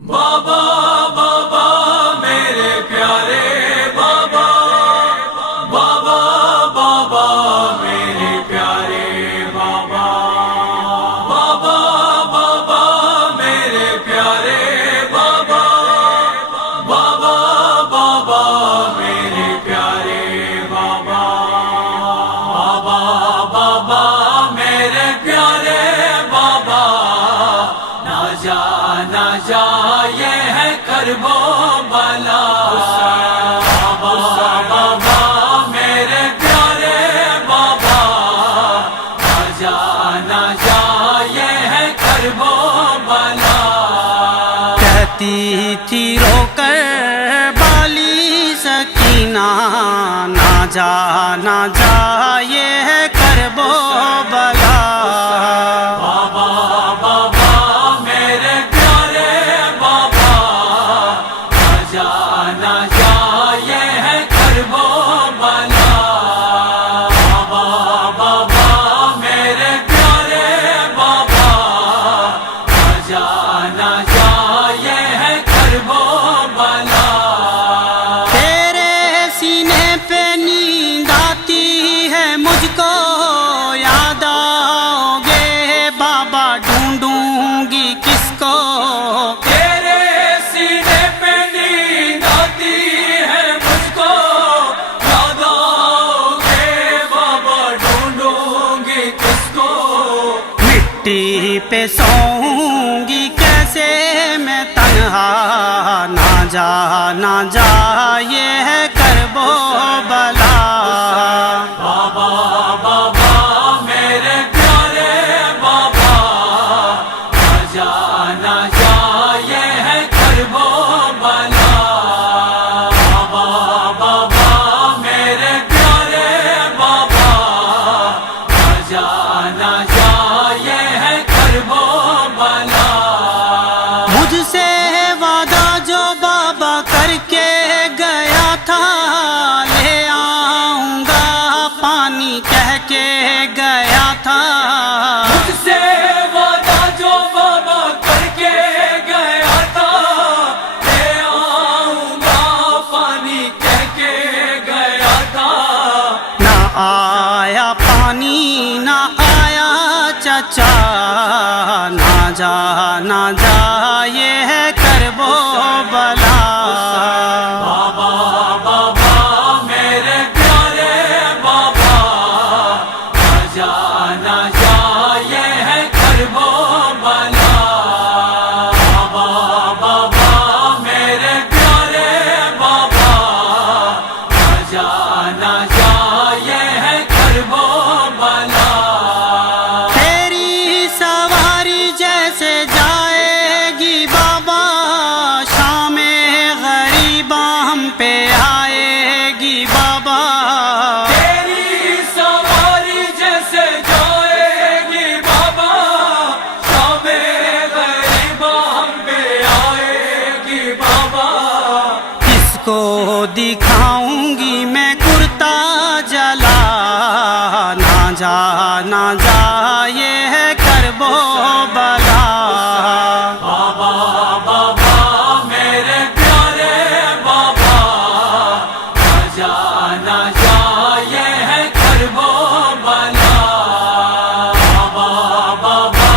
بابا بابا میرے پیارے بابا، بابا بابا میرے پیارے بابا، بابا بابا میرے پیارے بابا، بابا بابا میرے پیارے بابا، بابا بابا میرے پیارے بابا، نہ جا نہ جا یہ ہے کرب و بلا، بابا بابا میرے پیارے بابا، نہ جا نہ جا یہ ہے کرب و بلا۔ کہتی تھی رو کر بالی سکینہ، نہ جا نہ جا یہ ہے کرب و بلا۔ بابا بابا میرے پیارے بابا، نہ جا نہ جا یہ ہے کرب و بلا، بابا بابا میرے پیارے بابا، نہ جا نہ جا یہ ہے کرب و بلا۔ تیرے سینے پہ نیند آتی ہے مجھ کو، یاد آؤ گے بابا ڈھونڈوں گی کس کو۔ تیرے سینے پہ نیند آتی ہے مجھ کو، یاد آؤ گے بابا ڈھونڈوں گی کس کو۔ مٹی پہ سوؤں گی کیسے میں تنہا، نہ جا نہ جا یہ ہے کرب و بلا۔ بابا بابا میرے پیارے بابا، نہ جا نہ جا یہ ہے کرب و بلا، بابا بابا میرے پیارے بابا، نہ جا نہ جا یہ ہے کرب و بلا۔ مجھ سے وعدہ جو بابا کر کے گیا تھا، لے آؤں گا پانی کہہ کے گیا تھا۔ مجھ سے وعدہ جو بابا کر کے گیا تھا، لے آؤں گا پانی کہہ کے گیا تھا۔ نہ آیا پانی نہ آیا چچا، نہ جا نہ جا یہ ہے کرب و بلا۔ بابا بابا میرے پیارے بابا، نہ جا نہ جا یہ ہے کرب و بلا، بابا بابا میرے پیارے بابا، نہ جا نہ جا یہ ہے کرب و بلا۔ تیری سواری جیسے جائے گی بابا، شام غریباں ہم پہ آئے گی بابا۔ تیری سواری جیسے جائے گی بابا، شام غریباں ہم پہ آئے گی بابا۔ کس کو دکھاؤں گی میں کرتا جلا، نہ جا نہ جا یہ ہے کرب و بلا۔ بابا بابا میرے پیارے بابا، نہ جا نہ جا یہ ہے کرب و بلا، بابا بابا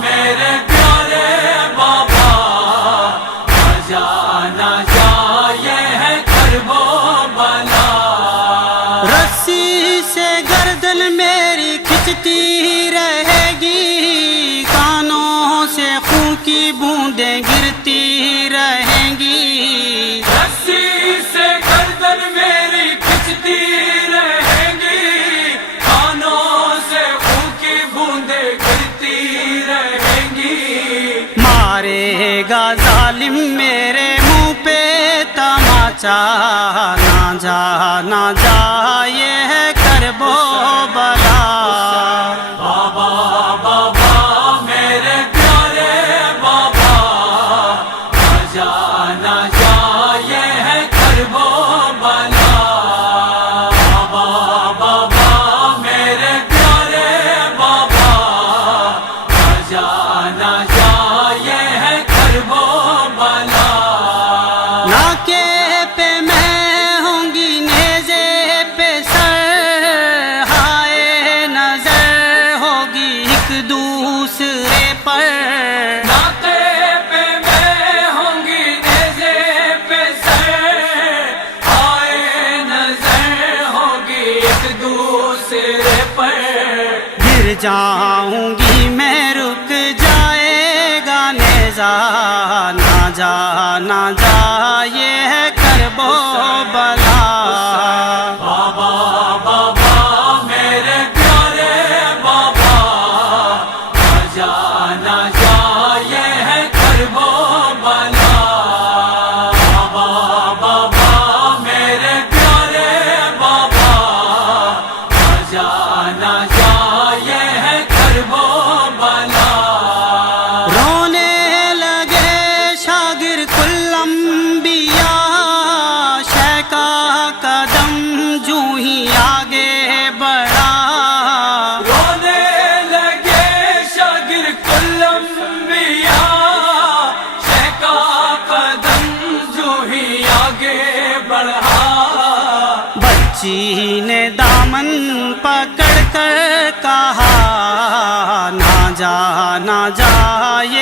میرے پیارے بابا، نہ جا نہ جا یہ ہے کرب و بلا۔ رسی سے گردن میری کھچتی رہے گی، کانوں سے خون کی بوندیں گرتی رہیں گی۔ رسی سے گردن میری کھچتی رہے گی، کانوں سے خون کی بوندیں گرتی رہیں گی۔ مارے گا ظالم میرے منہ پہ تماچا، نہ جا نہ جا یہ ہے کرب و بلا۔ بابا بابا میرے پیارے بابا، نہ جا نہ جا یہ ہے کرب و بلا، بابا بابا میرے پیارے بابا، نہ جا نہ جا یہ ہے کرب و بلا۔ جاؤں گی میں رک جائے گا نیزا، نہ جا نہ جا یہ ہے کرب و بلا۔ بابا بابا میرے پیارے بابا، نہ جا نہ جا یہ ہے کرب و بلا۔ بابا بابا میرے پیارے بابا، نہ جا نہ جا یہ ہے کرب و بلا۔ رونے لگے شاگرد کل انبیاء، شیخ کا قدم جو ہی آگے بڑھا۔ رونے لگے شاگرد کل انبیاء، شیخ کا قدم جو ہی آگے بڑھا۔ بچی نے دامن پکڑ کر کہا، نہ جا نہ جا یہ